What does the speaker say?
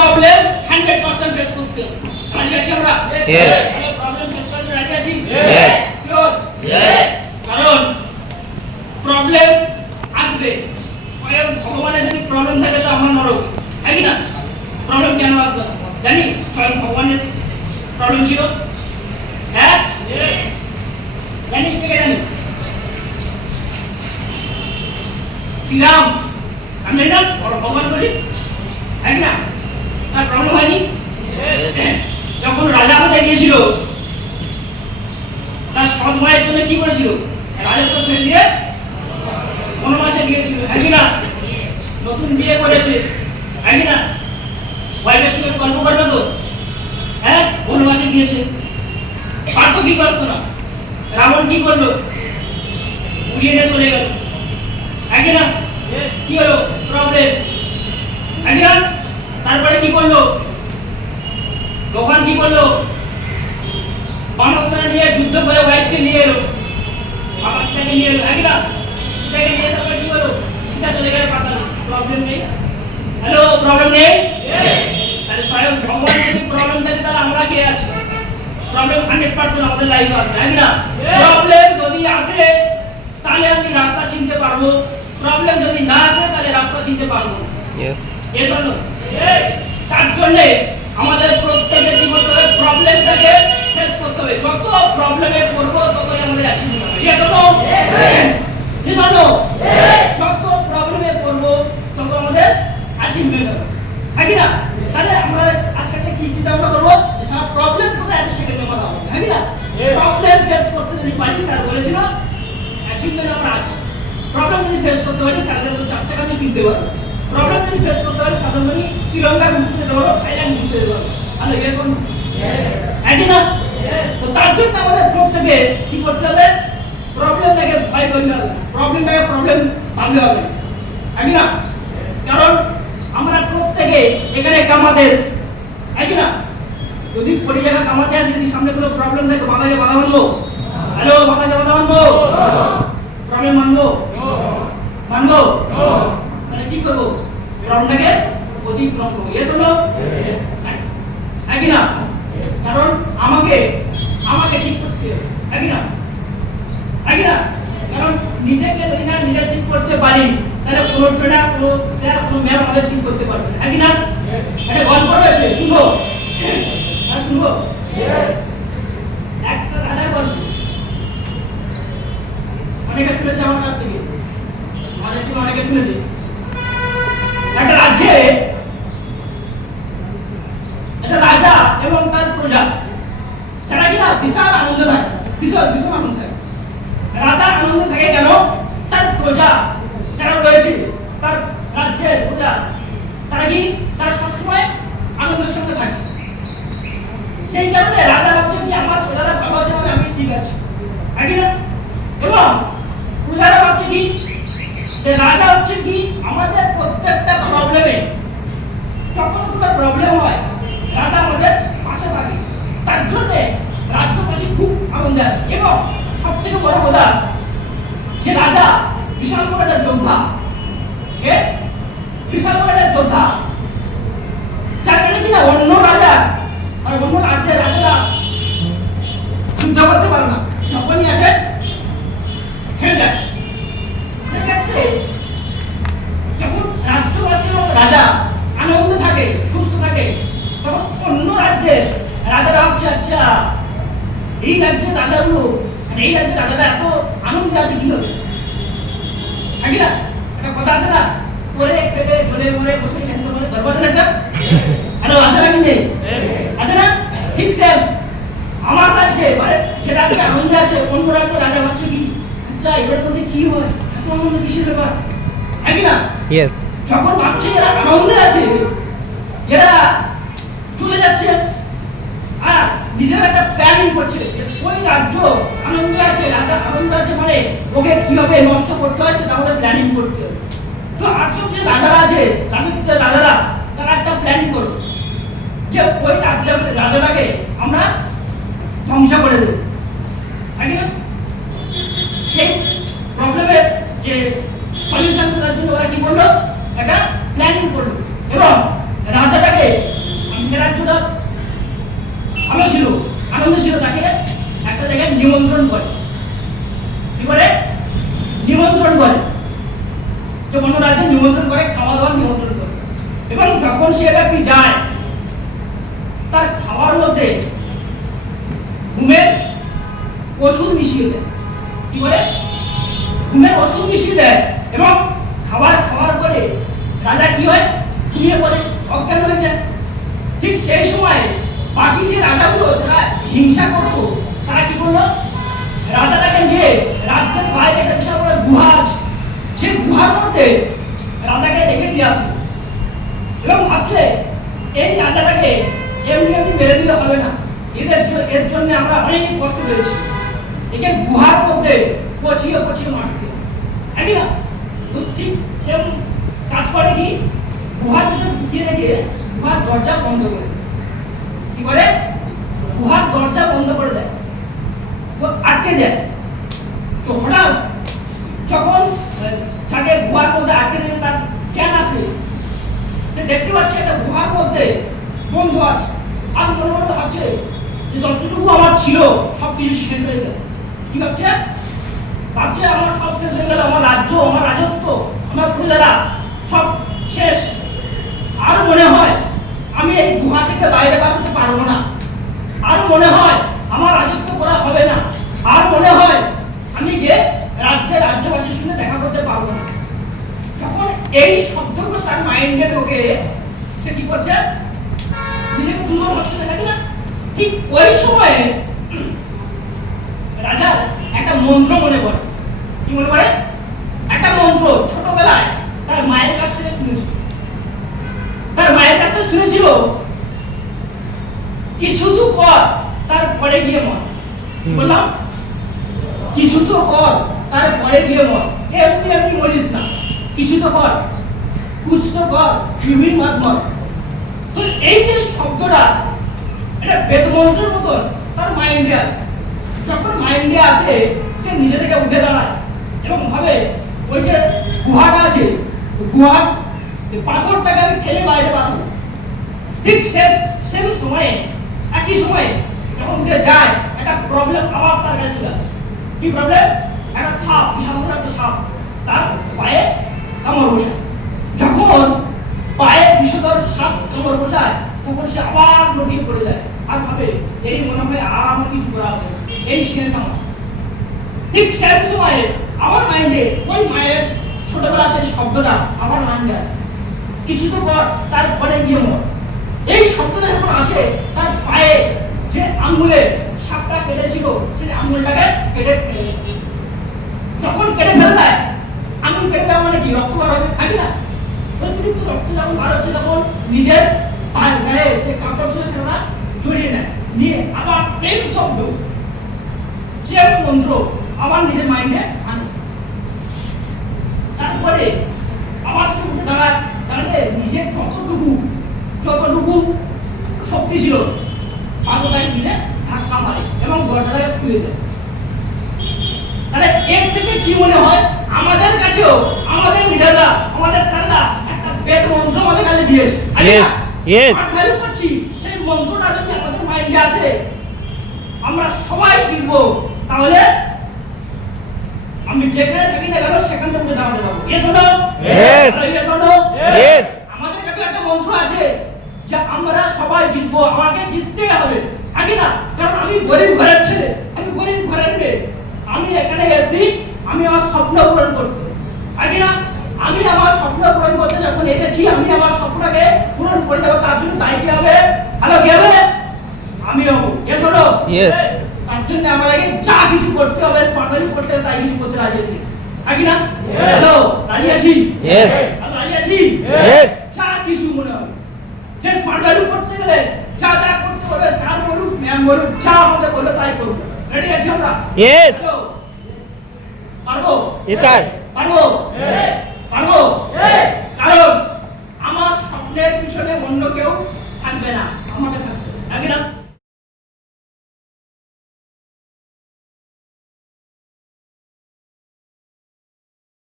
Problem 100% face করতে হবে। রাজি আছি আমরা? Yes. প্রবলেম ফেস করতে রাজি আছি? Yes. শিওর? Yes. কারণ প্রবলেম আসবে, স্বয়ং ভগবানের যদি প্রবলেম থাকে তো আমরা নরক, তাই কি না? প্রবলেম কেন আসবে না? জানি স্বয়ং ভগবানের প্রবলেম ছিল, হ্যাঁ জানি, কে জানি? শ্রীরাম, আমি জানি না ভগবান বলি, তাই না? তার প্রবলেম হয়নি? যখন রাজা কোথায় গিয়েছিল, তার সৎ মায়ের জন্য কি করেছিল? রাজত্ব ছেড়ে দিয়ে বনবাসে গিয়েছিল, তাই না? নতুন বিয়ে করেছে, তাই না? ওয়াইফের সঙ্গে গল্প করবে তো, হ্যাঁ বনবাসে গিয়েছে। পার্থ কি করতো না, রাবণ কি করলো? উড়িয়ে নিয়ে চলে গেল, তাই না? কি হলো? প্রবলেম, তাই না? তারপরে কি করলো? তখন কি করলো? বানরসেনা নিয়ে যুদ্ধ করে ওয়াইফকে নিয়ে এলো, বাবা সীতাকে নিয়ে এলো, তাই না? সীতাকে নিয়ে তারপরে কি হলো? সীতা চলে গেল পাতালে। প্রবলেম নেই? হ্যালো, প্রবলেম নেই? তাহলে স্বয়ং ভগবান যদি প্রবলেম থাকে তাহলে আমরা কে আছি? প্রবলেম 100% আমাদের লাইফে আসবে, তাই না? প্রবলেম যদি আসে তাহলে আমি রাস্তা চিনতে পারবো, প্রবলেম যদি না আসে তাহলে রাস্তা চিনতে পারবো না। Yes. Yes or no? তার জন্য আমাদের প্রত্যেকের কি করতে হবে? প্রবলেমটাকে ফেস করতে হবে। যত প্রবলেমে পড়বো ততই আমাদের অ্যাচিভমেন্ট হবে। Yes or no? Yes or no? যত প্রবলেমে পড়বো তত আমাদের অ্যাচিভমেন্ট হবে, তাই কি না? তাহলে আমরা আজকে একটা কি চিন্তা ভাবনা করবো যে সব প্রবলেম কোথায় আছে সেখানে কথা হবে, তাই না? প্রবলেম ফেস করতে যদি পারি, স্যার বলেছিল অ্যাচিভমেন্ট আমরা আছে। প্রবলেম যদি ফেস করতে পারি, স্যারদের তো 4 টাকা আমি কিনতে পারবো। প্রবলেম যদি ফেস করতে পারি, সাধারণ শ্রীলঙ্কা ঘুরতে যেতে পারবো, থাইল্যান্ড ঘুরতে যেতে পারবো। Hello, yes or no? তাই না? তো তার জন্য আমাদের সব থেকে কি করতে হবে? প্রবলেমটাকে ভয় করতে হবে, প্রবলেমটাকে প্রবলেম ভাবতে হবে, তাই না? কারণ আমরা প্রত্যেকে এখানে কামাতে এসেছি, তাই না? যদি কোটি টাকা কামাতে আসি, যদি সামনে কোনো প্রবলেম থাকে, বাধাকে বাধা মানবো? হ্যালো, বাধাকে বাধা মানবো? প্রবলেম মানবো? মানবো? তাহলে কি করবো? প্রবলেমটাকে অতিক্রম করবো। Yes or no? তাই কি না? কারণ আমাকে ঠিক করতে হবে, তাই না? তাই না? কারণ নিজেকে যদি না নিজে ঠিক করতে পারি তাহলে কোনো ট্রেনার, কোনো স্যার, কোনো ম্যাম আমাদের ঠিক করতে পারবে না, তাই না? একটা গল্প রয়েছে, শুনবো? হ্যাঁ শুনবো? একটা রাজার গল্প, অনেকে শুনেছে আমার কাছ থেকে, আমাদের টিম অনেকে শুনেছে। একটা রাজ্যে একটা রাজা এবং তার প্রজা, তারা কিনা বিশাল আনন্দ থাকে, বিশাল আনন্দ থাকে। রাজা আনন্দ থাকে কেন? তার প্রজা যারা রয়েছে, তার রাজ্যের প্রজা, তারা কি তারা সবসময় আনন্দের সঙ্গে থাকে। সেই কারণে রাজা ভাবছে কি আমার প্রজারা ভালো আছে মানে আমি ঠিক আছি, তাই না? এবং প্রজারা ভাবছে কি যে রাজা হচ্ছে কি আমাদের প্রত্যেকটা প্রবলেমে, যখন কোনো প্রবলেম হয় রাজা আমাদের পাশে থাকে। তার জন্য রাজ্যবাসী খুব আনন্দে আছে। এবং সব থেকে বড় কথা যে রাজা বিশাল বড় একটা যোদ্ধা, বিশাল বড় একটা যোদ্ধা, যার কারণে কিনা অন্য রাজা আর অন্য রাজ্যের রাজারা যুদ্ধ করতে পারে না, যখনই আসে হেরে যায়। সেক্ষেত্রে যখন রাজ্যবাসী এবং রাজা আনন্দ থাকে, সুস্থ থাকে, তখন অন্য রাজ্যের রাজারা ভাবছে আচ্ছা এই রাজ্যের রাজাগুলো, এই রাজ্যের রাজারা এত আনন্দে আছে কি হবে, তাই না? একটা কথা আছে না, পরে খেলে ঝোলে মরে বসে ক্যান্সার করে দরবার একটা, হ্যালো আছে না? কিন্তু আছে না? ঠিক সেম আমার রাজ্যে মানে যে রাজ্যে আনন্দে আছে, অন্য রাজ্যের রাজা ভাবছে কি আচ্ছা এদের মধ্যে কি হয়, এত আনন্দ কিসের ব্যাপার, তাই না? Yes. যখন ভাবছে এরা আনন্দে আছে, এরা চলে যাচ্ছে আর নিজের একটা প্ল্যানিং করছে যে ওই রাজ্য আনন্দে আছে, রাজা আনন্দে আছে মানে ওকে কিভাবে নষ্ট করতে হয় সেটা আমাদের প্ল্যানিং করতে হবে। তো আজও যে রাজারা আছে, রাজত্বের রাজারা, তারা একটা প্ল্যানিং করবে যে ওই রাজাটাকে আমরা ধ্বংস করে দেব, তাই না? সেই প্রবলেমের যে সলিউশন করার জন্য ওরা কি করলো? একটা প্ল্যানিং করলো এবং রাজাটাকে যে রাজ্যটা ভালো ছিল, আনন্দ ছিল, তাকে একটা জায়গায় নিমন্ত্রণ করে। কি করে? নিমন্ত্রণ করে। যে অন্য রাজ্যে নিমন্ত্রণ করে, খাওয়া দাওয়ার নিমন্ত্রণ করে। এবং যখন সে ব্যক্তি যায়, তার খাওয়ার মধ্যে ঘুমের ওষুধ মিশিয়ে দেয়। কি করে? ঘুমের ওষুধ মিশিয়ে দেয়। এবং খাবার খাওয়ার পরে রাজা কি হয়? ঘুমিয়ে পড়ে, অজ্ঞান হয়ে যায়। ঠিক সেই সময় বাকি যে রাজাগুলো যারা হিংসা করতো, তারা কি করলো? রাজাটাকে নিয়ে রাজ্যের বাইরে একটা বিশাল বড় গুহা আছে, সেই গুহার মধ্যে রাজাকে রেখে দিয়ে আসলো। এবং ভাবছে এই রাজাটাকে এমনি এমনি মেরে দিলে হবে না, এর জন্য আমরা অনেক কষ্ট পেয়েছি, একে গুহার মধ্যে পচিয়ে পচিয়ে মারতে হবে না। বুঝছি সেরকম কাজ করে কি? গুহার ভিতরে ঢুকিয়ে রেখে গুহার দরজা বন্ধ করে। কি করে? গুহার দরজা বন্ধ করে দেয়, আটকে দেয়। তো হঠাৎ যখন তাকে গুহার মধ্যে আটকে দিয়ে তার জ্ঞান আসে, সে দেখতে পাচ্ছে একটা গুহার মধ্যে বন্ধ আছে। আর মনে মনে ভাবছে যে যতটুকু আমার ছিল সবকিছু শেষ হয়ে গেল। কি ভাবছে? ভাবছে আমার সব শেষ হয়ে গেল, আমার রাজ্য, আমার রাজত্ব, আমার প্রজারা সব শেষ। আর মনে হয় আমি এই গুহা থেকে বাইরে বার হতে পারবো না। আর মনে হয় আমার রাজত্ব করা হবে না। আর মনে হয় আমি গিয়ে রাজ্যবাসীর সঙ্গে দেখা করতে পারবো না। যখন এই শব্দগুলো তার মাইন্ডে ঢোকে, সে কি করছে? নিজেকে দুর্বল ভাবতে থাকে না? ঠিক ওই সময়ে রাজার একটা মন্ত্র মনে পড়ে। কি মনে পড়ে? একটা মন্ত্র ছোটবেলায় তার মায়ের কাছ থেকে শুনেছিল। তার মায়ের কাছ থেকে শুনেছিল, কিছু তো কর তারপরে গিয়ে মর। বললাম কিছু তো কর তারপরে গিয়ে মর, এমনি এমনি মরিস না, কিছু তো কর, কুছ তো কর, ফির মত মর। তো এই যে শব্দটা, এটা বেদ মন্ত্রের মতন তার মাইন্ডে আসে। যখন মাইন্ডে আসে, সে নিজে থেকে উঠে দাঁড়ায় এবং ভাবে ওই যে গুহাটা আছে, গুহার পাথরটাকে আমি ফেলে বাইরে বাড়াবো। ঠিক সেম সময়ে, একই সময়ে যখন উঠে যায়, একটা প্রবলেম আবার তার কাছে চলে আসে। কি প্রবলেম? একটা সাপ, বিশাল বড় একটা সাপ তার পায়ে কামড় বসায়। যখন পায়ে বিষধর সাপ কামড় বসায়, তখন সে আবার লটিয়ে পড়ে যায়। আর ভাবে এই মনে হয় আর আমার কিছু করা হবে, এই শেষ আমার। ঠিক সেই সময়ে আমার মাইন্ডে ওই মায়ের ছোটবেলা সেই শব্দটা আমার মাইন্ডে আসে, কিছু তো কর তারপরে গিয়ে মর। এই শব্দটা যখন আসে, তার পায়ে যে আঙ্গুলে সাপটা কেটেছিল, সেই আঙ্গুলটাকে কেটে ফেলে। যখন কেটে ফেলে, আঙ্গুল কেটে দেওয়া মানে কি? রক্ত বার হবে, নাকি না? অতিরিক্ত রক্ত যখন বার হচ্ছে, তখন নিজের পায়ের গায়ে যে কাপড় ছিল সেটা জড়িয়ে নেয়, নিয়ে আবার সেম শব্দ, সেম মন্ত্র আবার নিজের মাইন্ডে আনে। তারপরে আবার সে উঠে দাঁড়িয়ে নিজের যতটুকু শক্তি ছিল পাথরটাকে দিলে ধাক্কা মারে এবং দরজাটাকে খুলে দেয়। তাহলে এর থেকে কি মনে হয়? আমাদের কাছেও আমাদের লিডাররা, আমাদের স্যাররা একটা বেদ মন্ত্র আমাদের কাছে দিয়েছে। ভ্যালু করছি, সেই মন্ত্রটা যদি আমাদের মাইন্ডে আসে, আমরা সবাই জিতবো। তাহলে আমি যেখানে থাকি না কেন সেখান থেকে দাঁড়াতে পারবো। Yes or no? ইয়েস। আমাদের কাছে একটা মন্ত্র আছে যে আমরা সবাই জিতবো, আমাকে জিততে হবে, আগে না? কারণ আমি গরিব ঘরের ছেলে, আমি গরিব ঘরের মেয়ে, আমি এখানে এসেছি আমি আমার স্বপ্ন পূরণ করতে, আগে না? আমি আমার স্বপ্ন পূরণ করতে যখন এসেছি, আমি আমার স্বপ্নটাকে পূরণ করে দেবো। তার জন্য দায়ী কি হবে? হ্যালো, কি হবে? আমি হবো। Yes or no? ইয়েস। তার জন্য আমাদেরকে যা কিছু করতে হবে, স্মার্টলি করতে হবে, তাই কিছু করতে রাজি আছি, আগে না? হ্যালো, রাজি আছি? ইয়েস। আমি রাজি আছি? ইয়েস। যা কিছু মনে হবে, যে স্মার্টলি করতে গেলে যা যা করতে হবে, স্যার বলুক, ম্যাম বলুক, যা আমাদের বলে তাই করব। রেডি আছি আমরা? ইয়েস। পারবো? Yes sir. পারবো? ইয়েস। পারবো? ইয়েস। কারণ আমার স্বপ্নের পিছনে অন্য কেউ থাকবে না, আমাকে থাকবে, আগে না?